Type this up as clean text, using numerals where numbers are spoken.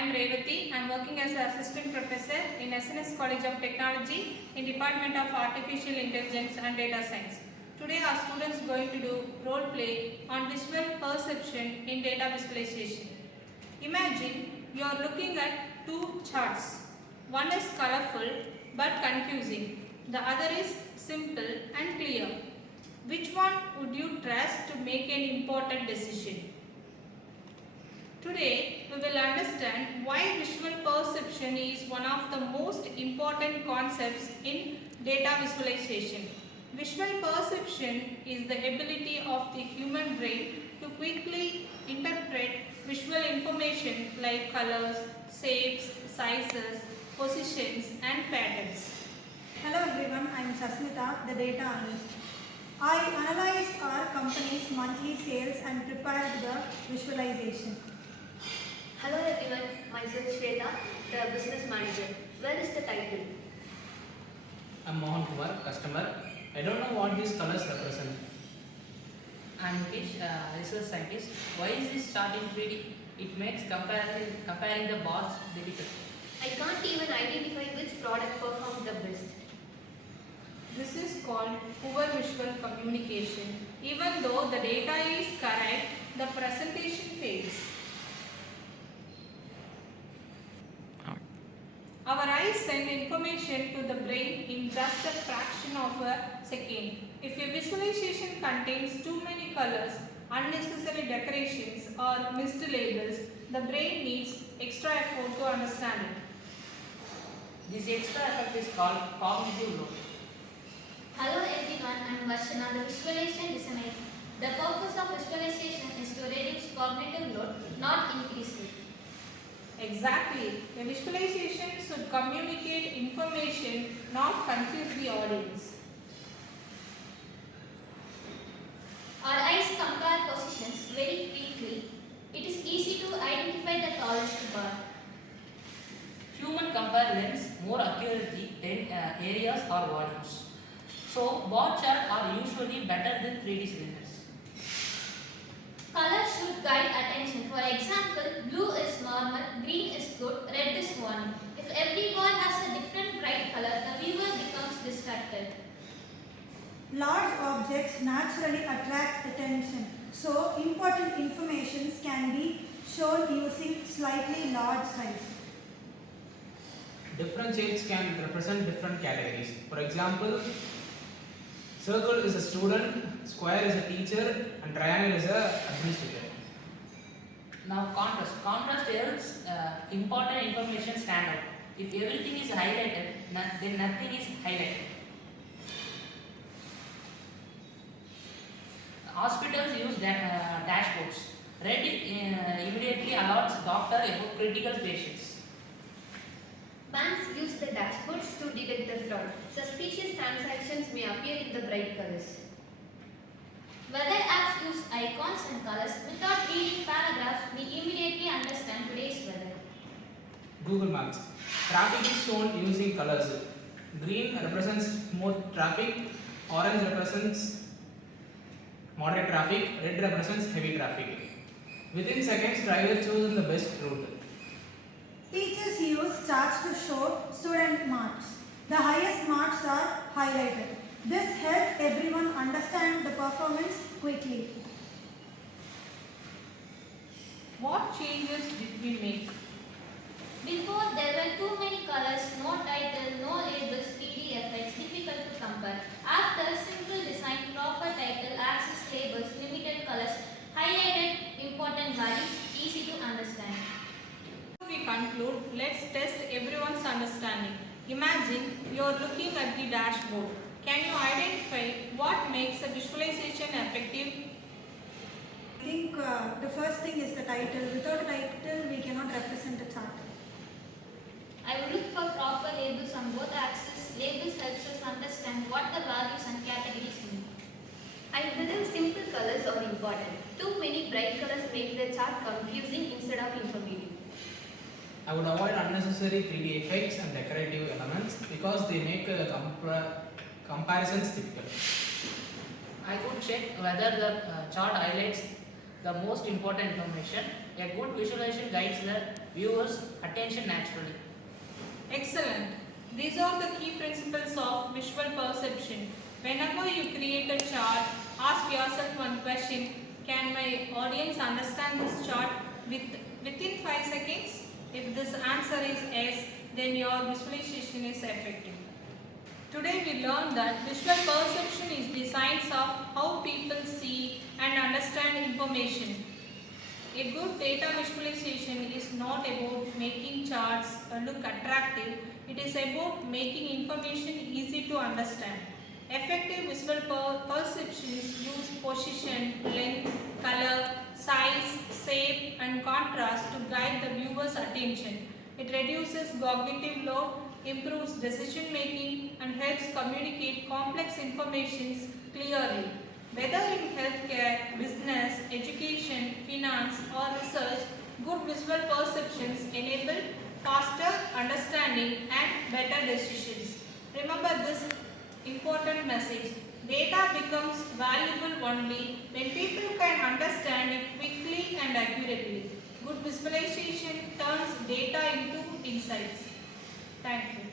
am Revati. I am working as an assistant professor in SNS College of Technology in Department of Artificial Intelligence and Data Science. Today our students are going to do role play on visual perception in data visualization. Imagine you are looking at two charts. One is colorful but confusing. The other is simple and clear. Which one would you trust to make an important decision? Today, we will understand why visual perception is one of the most important concepts in data visualization. Visual perception is the ability of the human brain to quickly interpret visual information like colors, shapes, sizes, positions and patterns. Hello everyone, I am Sasmita, the data analyst. I analyzed our company's monthly sales and prepared the visualization. Hello everyone, myself Shweta, the business manager. Where is the title? I'm Mohan Kumar, customer. I don't know what these colors represent. I'm Mukesh, research scientist. Why is this chart in 3D? It makes comparing the bars difficult. I can't even identify which product performed the best. This is called poor visual communication. Even though the data is correct, the presentation fails. Our eyes send information to the brain in just a fraction of a second. If a visualization contains too many colors, unnecessary decorations or missed labels, the brain needs extra effort to understand it. This extra effect is called cognitive load. Hello everyone, I am Varshana, the visualization designer. The purpose of visualization is to reduce cognitive load, not increase it. Exactly. A visualization should communicate information, not confuse the audience. Our eyes compare positions very quickly. It is easy to identify the tallest bar. Human compare lens more accurately in areas or volumes. So, bar charts are usually better than 3D cylinders. Color should guide attention. For example, blue is normal, green is good, red is warning. If every bar has a different bright color, the viewer becomes distracted. Large objects naturally attract attention, so important information can be shown using slightly large size. Different shapes can represent different categories. For example, circle is a student, square is a teacher, and triangle is a administrator. Now, contrast. Contrast helps important information stand out. If everything is highlighted, then nothing is highlighted. Hospitals use dashboards. Red immediately alerts doctor about critical patients. Banks use the dashboards to detect the fraud. Suspicious transactions may appear in the bright colors. Weather apps use icons and colors. Without reading paragraphs, we immediately understand today's weather. Google Maps. Traffic is shown using colors. Green represents more traffic, orange represents moderate traffic, red represents heavy traffic. Within seconds, driver chooses the best route. Teachers use charts to show student marks. The highest marks are highlighted. This helps everyone understand the performance quickly. What changes did we make? Before, there were too many colors, no title, no labels, 3D effects, difficult to compare. After, simple design, proper title, access labels, limited colors, highlighted important values, easy to understand. Before we conclude, let's test everyone's understanding. Imagine you are looking at the dashboard. Can you identify what makes a visualization effective? I think the first thing is the title. Without a title, we cannot represent a chart. I would look for proper labels on both axes. Labels helps us understand what the values and categories mean. I believe simple colors are important. Too many bright colors make the chart confusing instead of informative. I would avoid unnecessary 3D effects and decorative elements because they make comparisons difficult. I could check whether the chart highlights the most important information. A good visualization guides the viewers' attention naturally. Excellent. These are the key principles of visual perception. Whenever you create a chart, ask yourself one question: can my audience understand this chart within 5 seconds? If this answer is yes, then your visualization is effective. Today we learned that visual perception is the science of how people see and understand information. A good data visualization is not about making charts look attractive, it is about making information easy to understand. Effective visual perceptions use position, length, color, size, shape and contrast to guide the viewer's attention. It reduces cognitive load, improves decision making and helps communicate complex information clearly. Whether in healthcare, business, education, finance or research, good visual perceptions enable faster understanding and better decisions. Remember this important message: data becomes valuable only when people can understand it quickly and accurately. Good visualization turns data into insights. Thank you.